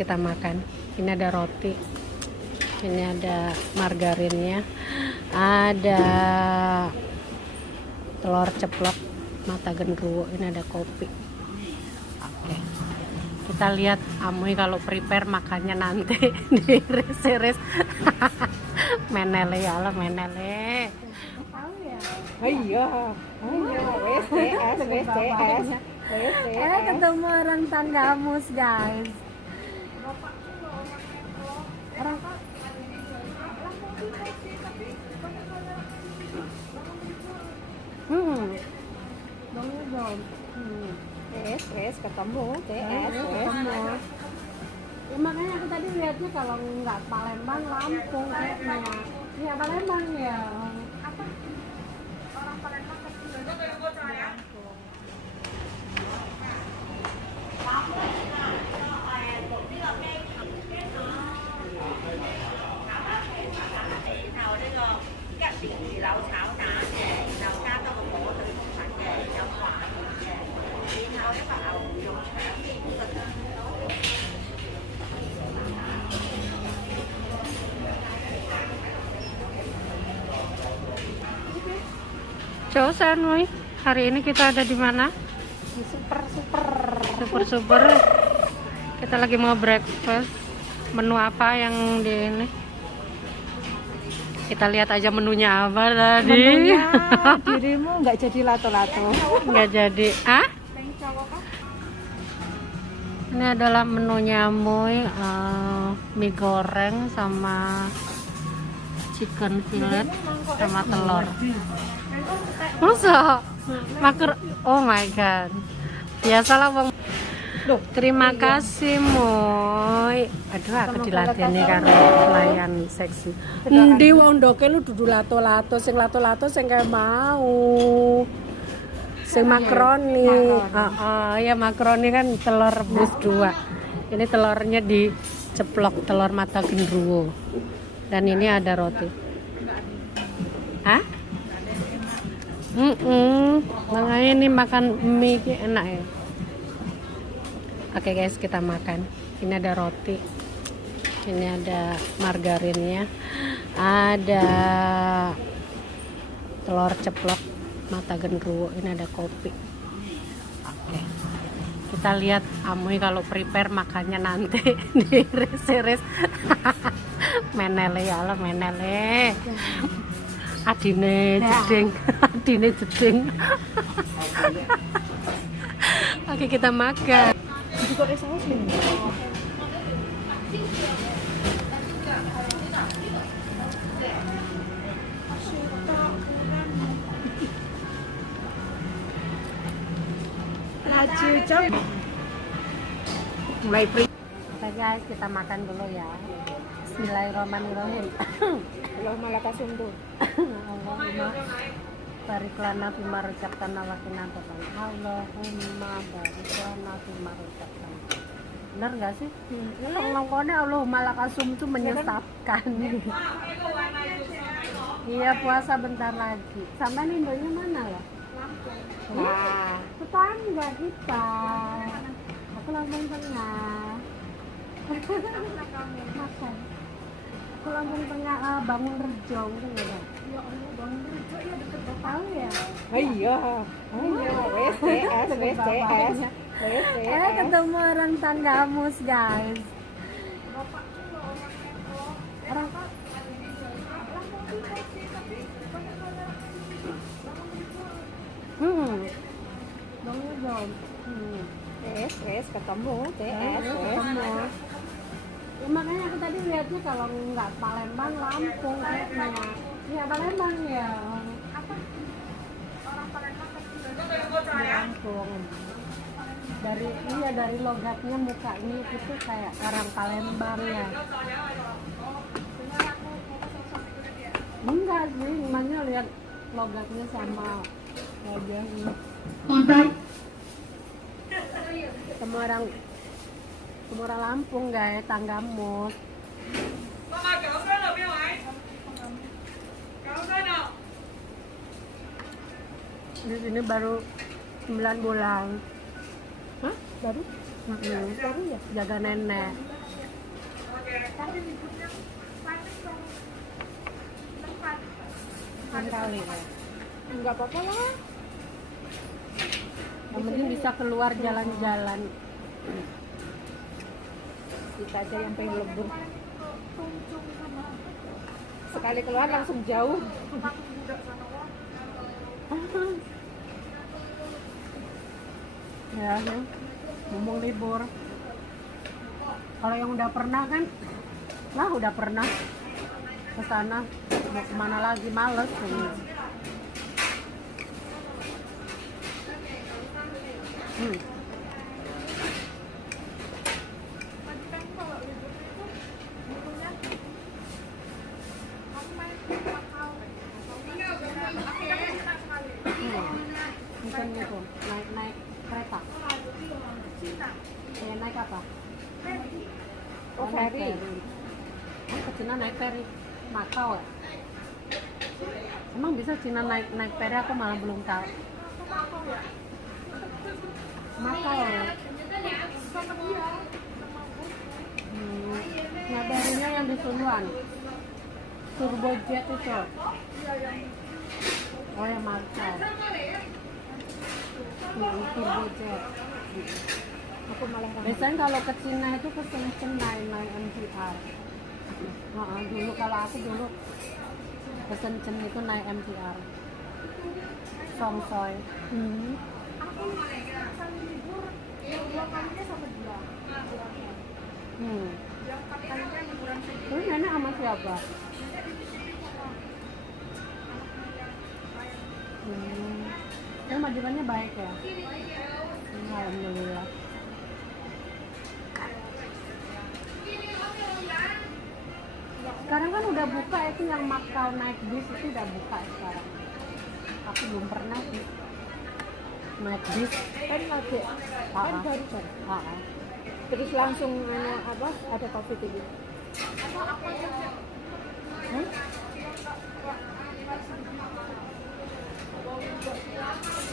kita makan. Ini ada roti, ini ada margarinnya, ada telur ceplok mata genderuwo, ini ada kopi. Oke, kita lihat Amoy kalau prepare makannya nanti di series. Menele ya Allah, menele. Iya, WCS. Ketemu orang Tanggamus guys. TS ketemu. Ya, makanya aku tadi lihatnya kalau nggak Palembang, Lampung kayaknya. Iya Palembang ya. Apa? Orang Palembang Josan, woi. Hari ini kita ada di mana? Di Super. Kita lagi mau breakfast. Menu apa yang di ini? Kita lihat aja menunya apa tadi. Menunya dirimu nggak jadi lato-lato. Nggak jadi. Ah? Ini adalah menunya Moy, mie goreng sama chicken fillet sama telur. Masa? Oh my god. Biasalah Bang. Terima kasih Moy. Aduh aku dilatihani karo pelayan seksi. Endi wong ndoke lu dudu lato-lato, sing kayak mau. Sing makaroni. Ya makaroni kan telur rebus 2. Ini telurnya diceplok, telur mata genderuwo. Dan ini ada roti. Hah? Makanya ini makan mie enak ya. Oke guys, kita makan. Ini ada roti, ini ada margarinnya, ada telur ceplok mata genderuwo, ini ada kopi. Oke, kita lihat Amoy kalau prepare makannya nanti di series. Menele ya Allah, menele. Adine jeding. Oke, kita makan. Mulai Oke guys, kita makan dulu ya. Bismillahirrahmanirrahim. Allahumma lakasum tuh. Allahumma barik lana fima razaqtana wa qina adzaban. Allahumma barik lana fima razaqtana. Benar enggak sih? Ngomongnya Allahumma lakasum itu menyesatkan. Iya, puasa bentar lagi. Sampai Indonya mana ya? Wah, tetangga kita. Aku Lampung Tengah. Makan. Aku Lampung Tengah, Bangun Rejo, gitu nggak ada? Ya Allah, Bangun Rejo ya deket tahu ya? Iya, WCS. Ketemu orang Tanggamus guys. Orang Bangun Rejo. TS ketemu. Ya, makanya aku tadi lihatnya kalau nggak Palembang, Lampung kayaknya. Iya Palembang ya. Apa? Orang Palembang Lampung. Dari logatnya mukanya itu kayak orang Palembang ya. Enggak sih, namanya lihat logatnya sama wajahnya. Semua orang Lampung guys, Tanggamus. Di sini baru 9 bulan. Hah? Baru? Baru ya? Jaga nenek. Kan kali ya. Enggak apa-apa lah. Yang penting bisa keluar jalan-jalan. Kita aja yang pengen lembur. Sekali keluar langsung jauh. Ya, ngomong libur. Kalau yang udah pernah kan, lah udah pernah ke sana, mau kemana lagi males. Hmm. Bukan gitu, naik kereta. Naik apa? Oh, naik ferry. Ke Cina naik ferry. Makau ya? Emang bisa Cina naik ferry? Aku malah belum tahu. Makau ya? Nah, barunya yang di Sunuan. Turbojet itu. Oh ya, Makau. Turbojet. Aku malah ramai. Biasanya kalau ke Cina itu pesen naik MTR. Dulu kalau aku pesen itu naik MTR. Songsoy. Aku kali libur yang 2 kalinya sama dia. Yang 4 kalinya liburan sendiri. Terus nenek sama siapa? Majikannya baik ya? Alhamdulillah. Sekarang kan udah buka itu yang Makau naik bis itu udah buka sekarang. Aku belum pernah sih naik bis. Kan lagi, kan baru kan. Terus langsung ada covid itu.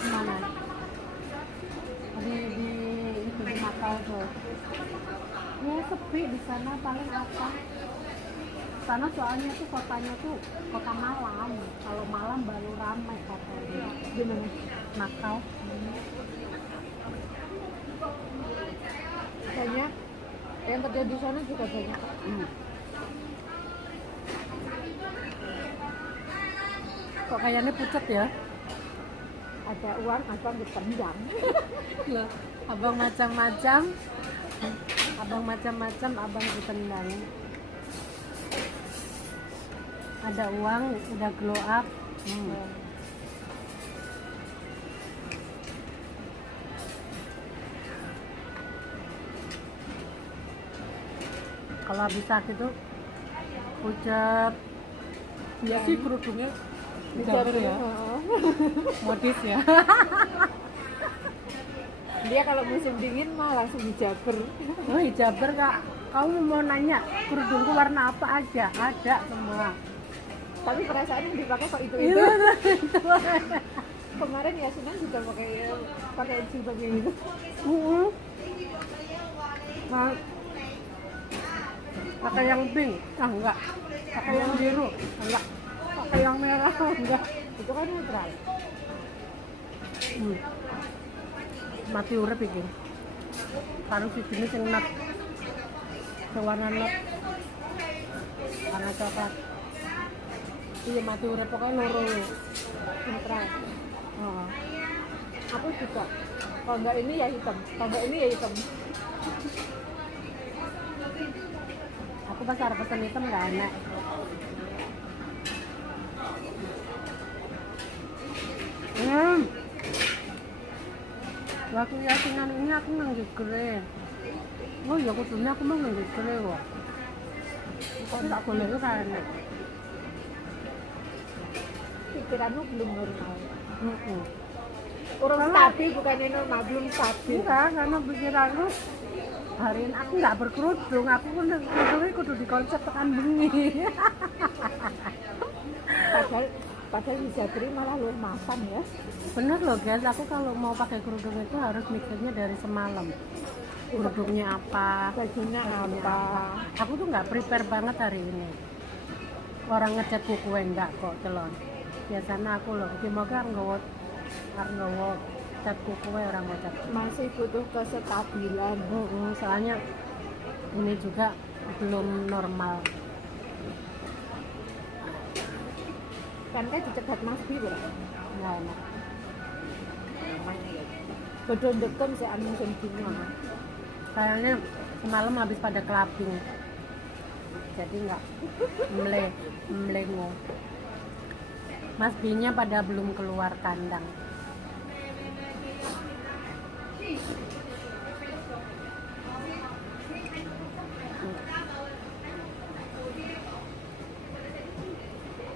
Mana? Di Makau tuh. Ya sepi di sana, paling apa? Sana soalnya tuh kotanya tuh kota malam. Kalau malam baru ramai katanya. Di mana? Makau. Banyak yang kerja di sana juga banyak. Kok kayaknya pucat ya? Ada uang, abang ditendang. Loh, abang macam-macam, abang ditendang. Ada uang, udah glow up. Kalau habis sakit tuh pucat. Iya sih kerudungnya dijaber ya. Modis ya. Dia kalau musim dingin mah langsung dijaber. Oh, hijaber Kak. Kamu mau nanya kerudungku warna apa aja? Ada semua. Tapi perasaan yang dipakai kok itu. Kemarin ya Sunan juga pakai jilbab yang itu. Nah, pakai yang pink? Enggak. Pakai yang biru? Enggak. Pakai yang merah? Enggak. Itu kan netral. Mati urip iki. Harus di sini sing nut. Warna nut. Warna coklat. Iya mati urip pokoknya loro. Netral. Aku juga. Kalau enggak ini ya hitam. Kalau enggak ini ya hitam. Aku pas harus pesen hitam nggak enak. Waktu yasinan ini aku nang Jogre. Oh ya kudunya aku mau nang Jogre kok. Kok tak boleh itu kan enak. Pikiranmu belum normal. Karena- Stabil bukannya normal, belum stabil. Enggak, karena pikiranku hari ini aku nggak berkerudung, aku kerudungnya kudu dikonsep tekan bengi. Padahal bisa beri malah lumasan ya. Bener loh guys, aku kalau mau pakai kerudung itu harus mikirnya dari semalam. Uduknya apa, bajunya bajunya apa. Aku tuh nggak prepare banget hari ini. Orang ngecat kuku enggak kok celon. Biasanya aku loh, semoga nggawa cat kuku orang ngecat. Masih butuh kestabilan. Soalnya ini juga belum normal. Kan kayak dicegat Mas Bi bro. Nggak enak. Betul dekem sih anu musim dingin. Kayaknya semalam habis pada clubbing. Jadi nggak melengo. Mas B-nya pada belum keluar kandang.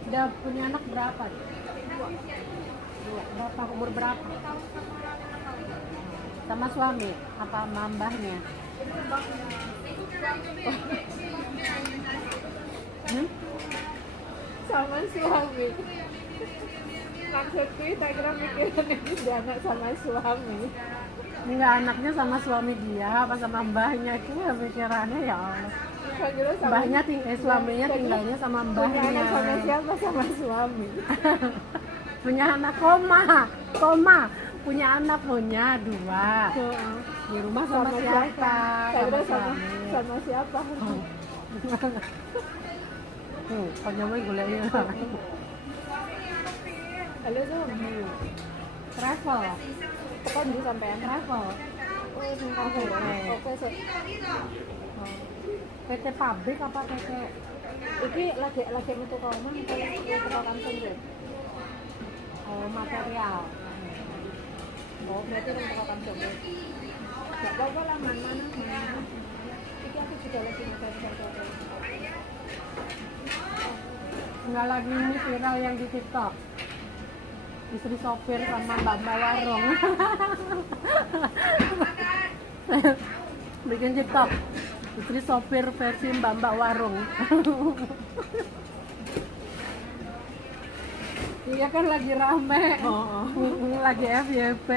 Udah punya anak berapa? Dua. Berapa? Umur berapa? Sama suami? Apa mbahnya? Sama suami. Maksudku tak kira pikiran itu udah anak sama suami. Enggak, anaknya sama suami dia apa sama mbahnya? Itu ya pikirannya ya Allah. Tak kira sama Mbahnya suaminya tinggalnya sama punya anak sama mbahnya. siapa, sama suami. Punya anak punya anak punya dua. Di rumah sama siapa? Tak kira suami. sama siapa. Konyolnya gulanya. Halo suami. Travel. Tekan di sampean. Travel. Oke sih. PT pabrik apa PT? Iki lagi metu kau mah kalau langsung deh. Oh, material. Oh, berarti untuk langsung deh. Gak apa-apa lah mana. Iki aku juga lagi ngejar-ngejar. Enggak lagi ini viral yang di TikTok. Istri sopir sama mbak-mbak warung. Bikin TikTok. Istri sopir versi mbak-mbak warung. Iya kan lagi rame. Lagi FYP.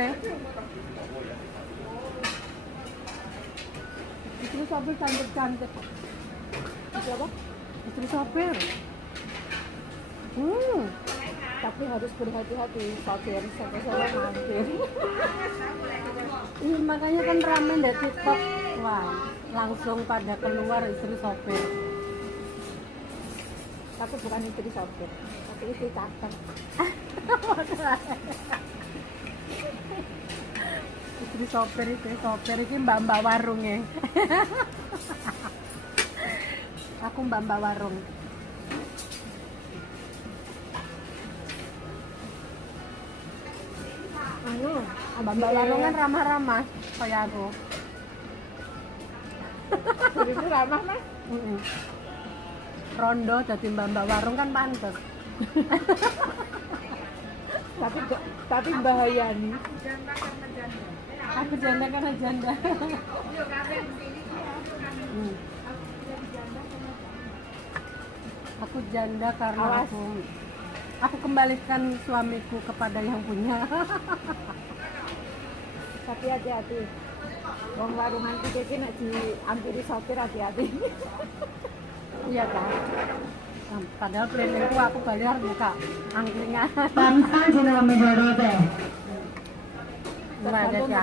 Istri sopir cantik-cantik. Siapa? Istri sopir. Tapi harus berhati-hati sopir sampai mampir. Iya, makanya kan rame di TikTok. Wah, langsung pada keluar istri sopir. Tapi bukan istri sopir, tapi istri cakep. Istri sopir ini mbak-mbak warung ya. Aku mbak-mbak warung. Mbak-mbak warung kan ramah-ramah kayak aku. Jadi itu ramah mah. Rondo jadi mbak-mbak warung kan pantes. tapi bahaya nih. Aku janda karena janda. Aku janda karena Awas. aku kembalikan suamiku kepada yang punya. Tapi hati-hati. Wong warungan iki nek diampiri sopir hati-hati. Iya kan? Padahal planningku aku balik harus buka angkringan. Tanpa jenama mendarat Nggak ada sih.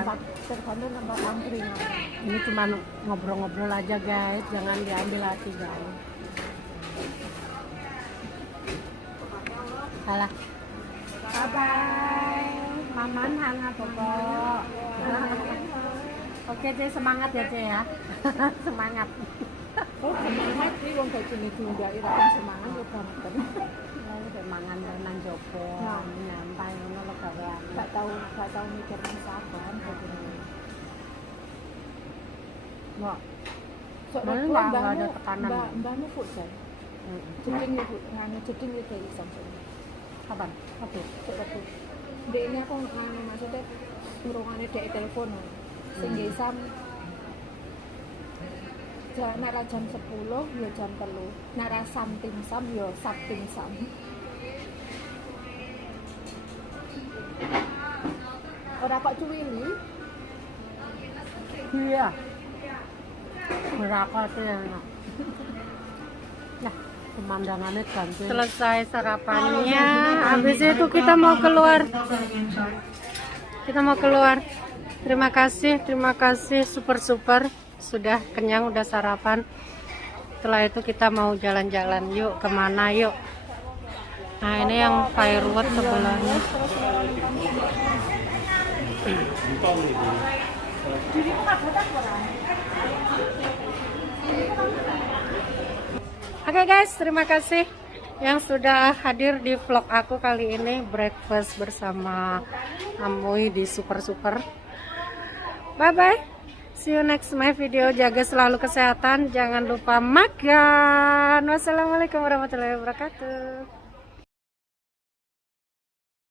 Tergantung tempat angkringan. Ini cuma ngobrol-ngobrol aja guys, jangan diambil hati guys. Salah. Bye bye. Maman hangat pokok. Oke Cek, semangat ya Cek ya. Semangat. Oh, semangat sih wong kayak gini juga irakan semangat yo banget. Udah mangan tenan jopo, nyantai ngono lho gawean. Gak tahu mikir masakan begini. Mbak, Sok Mana rekor nggak ada tekanan. Mbahmu futsal. Jeding ibu ngene jeding iki iso. kapan? Oke. Sok rekor. Dek ini aku maksudnya ngurungane dek telepon. Sing gesam nek ra jam 10 ya jam 3. Nek ra something sam ya something sam. Ora kok cuwili. Iya. Neraka tuh ya. Nah, pemandangannya cantik. Selesai sarapannya, habis itu kita mau keluar. Terima kasih super sudah kenyang, udah sarapan. Setelah itu kita mau jalan-jalan, yuk kemana yuk. Nah ini yang firewood sebelahnya. Oke guys, terima kasih yang sudah hadir di vlog aku kali ini, breakfast bersama Amoy di Super. Bye bye, see you next my video. Jaga selalu kesehatan, jangan lupa makan. Wassalamualaikum warahmatullahi wabarakatuh.